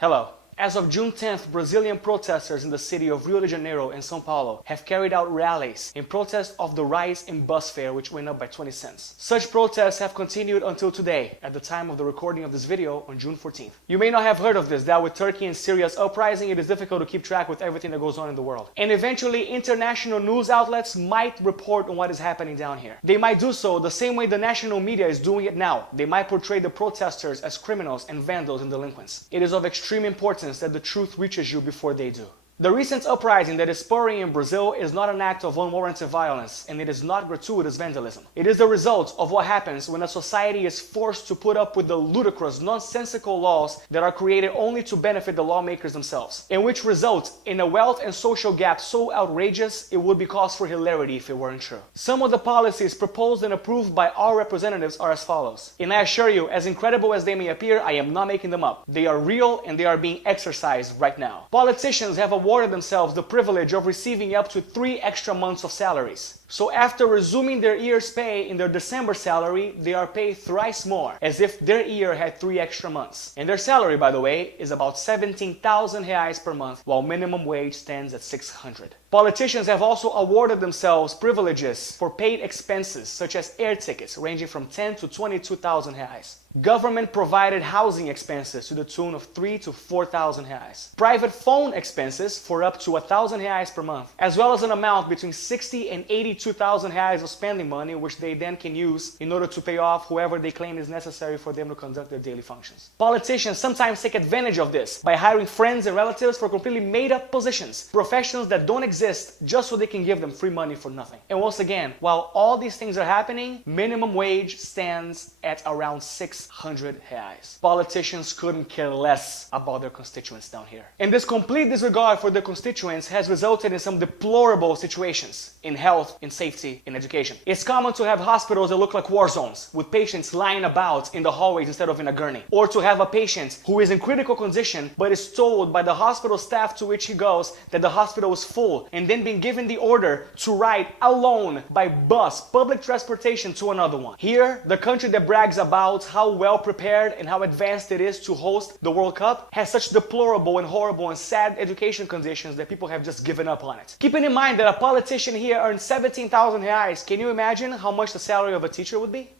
Hello. As of June 10th, Brazilian protesters in the city of Rio de Janeiro and São Paulo have carried out rallies in protest of the rise in bus fare, which went up by 20 cents. Such protests have continued until today, at the time of the recording of this video on June 14th. You may not have heard of this, that with Turkey and Syria's uprising, it is difficult to keep track with everything that goes on in the world. And eventually, international news outlets might report on what is happening down here. They might do so the same way the national media is doing it now. They might portray the protesters as criminals and vandals and delinquents. It is of extreme importance that the truth reaches you before they do. The recent uprising that is spurring in Brazil is not an act of unwarranted violence, and it is not gratuitous vandalism. It is the result of what happens when a society is forced to put up with the ludicrous, nonsensical laws that are created only to benefit the lawmakers themselves, and which result in a wealth and social gap so outrageous it would be cause for hilarity if it weren't true. Some of the policies proposed and approved by our representatives are as follows. And I assure you, as incredible as they may appear, I am not making them up. They are real and they are being exercised right now. Politicians have awarded themselves the privilege of receiving up to 3 extra months of salaries. So after resuming their year's pay in their December salary, they are paid thrice more, as if their year had 3 extra months. And their salary, by the way, is about 17,000 reais per month, while minimum wage stands at 600. Politicians have also awarded themselves privileges for paid expenses, such as air tickets, ranging from 10 to 22,000 reais. Government-provided housing expenses to the tune of 3 to 4,000 reais. Private phone expenses for up to 1,000 reais per month, as well as an amount between 60 and 82,000 reais of spending money, which they then can use in order to pay off whoever they claim is necessary for them to conduct their daily functions. Politicians sometimes take advantage of this by hiring friends and relatives for completely made-up positions, professions that don't exist, just so they can give them free money for nothing. And once again, while all these things are happening, minimum wage stands at around 600 reais. Politicians couldn't care less about their constituents down here. And this complete disregard for their constituents has resulted in some deplorable situations in health, in safety, in education. It's common to have hospitals that look like war zones, with patients lying about in the hallways instead of in a gurney. Or to have a patient who is in critical condition but is told by the hospital staff to which he goes that the hospital is full, and then being given the order to ride alone by bus, public transportation, to another one. Here, the country that brags about how well prepared and how advanced it is to host the World Cup has such deplorable and horrible and sad education conditions that people have just given up on it. Keeping in mind that a politician here earns 17,000 reais, can you imagine how much the salary of a teacher would be?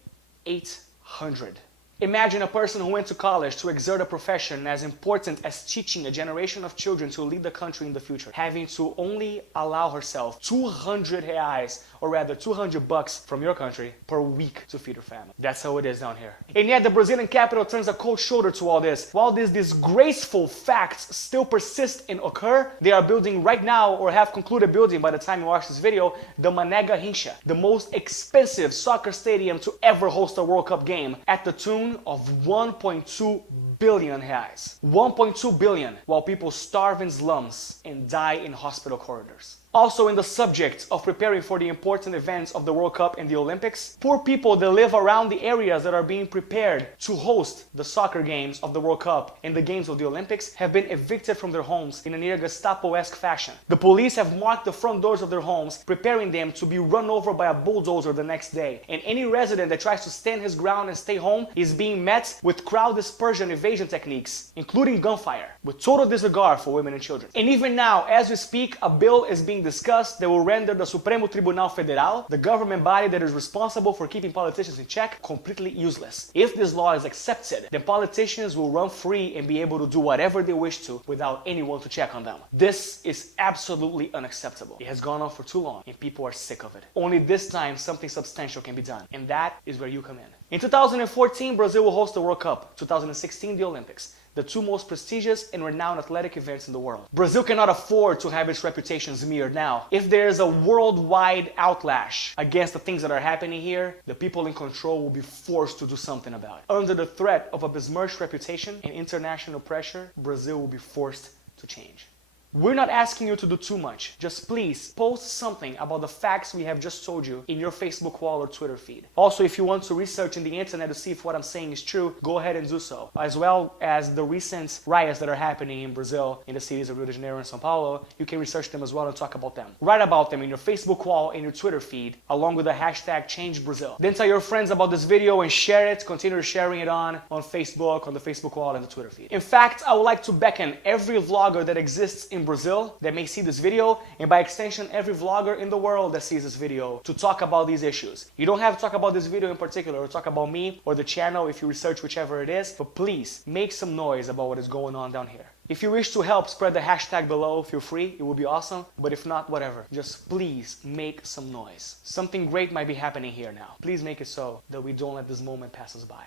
800. Imagine a person who went to college to exert a profession as important as teaching a generation of children to lead the country in the future, having to only allow herself 200 reais, or rather 200 bucks from your country per week to feed her family. That's how it is down here. And yet the Brazilian capital turns a cold shoulder to all this. While these disgraceful facts still persist and occur, they are building right now, or have concluded building by the time you watch this video, the Mané Garrincha, the most expensive soccer stadium to ever host a World Cup game, at the tune of 1.2 billion reais. 1.2 billion, while people starve in slums and die in hospital corridors. Also, in the subject of preparing for the important events of the World Cup and the Olympics, poor people that live around the areas that are being prepared to host the soccer games of the World Cup and the games of the Olympics have been evicted from their homes in a near Gestapo-esque fashion. The police have marked the front doors of their homes, preparing them to be run over by a bulldozer the next day. And any resident that tries to stand his ground and stay home is being met with crowd dispersion evasion techniques, including gunfire, with total disregard for women and children. And even now, as we speak, a bill is being discussed that will render the Supremo Tribunal Federal, the government body that is responsible for keeping politicians in check, completely useless. If this law is accepted, then politicians will run free and be able to do whatever they wish to without anyone to check on them. This is absolutely unacceptable. It has gone on for too long and people are sick of it. Only this time something substantial can be done, and that is where you come in. In 2014, Brazil will host the World Cup. 2016, the Olympics. The two most prestigious and renowned athletic events in the world. Brazil cannot afford to have its reputation smeared now. If there is a worldwide outlash against the things that are happening here, the people in control will be forced to do something about it. Under the threat of a besmirched reputation and international pressure, Brazil will be forced to change. We're not asking you to do too much. Just please post something about the facts we have just told you in your Facebook wall or Twitter feed. Also, if you want to research in the internet to see if what I'm saying is true, go ahead and do so. As well as the recent riots that are happening in Brazil, in the cities of Rio de Janeiro and São Paulo, you can research them as well and talk about them. Write about them in your Facebook wall and your Twitter feed, along with the hashtag #ChangeBrazil. Then tell your friends about this video and share it. Continue sharing it on Facebook, on the Facebook wall and the Twitter feed. In fact, I would like to beckon every vlogger that exists in Brazil that may see this video, and by extension every vlogger in the world that sees this video, to talk about these issues. You don't have to talk about this video in particular or talk about me or the channel if you research whichever it is, but please make some noise about what is going on down here. If you wish to help spread the hashtag below, feel free, it would be awesome, but if not, whatever. Just please make some noise. Something great might be happening here now. Please make it so that we don't let this moment pass us by.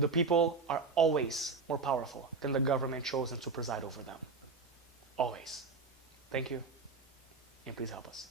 The people are always more powerful than the government chosen to preside over them. Always. Thank you, and please help us.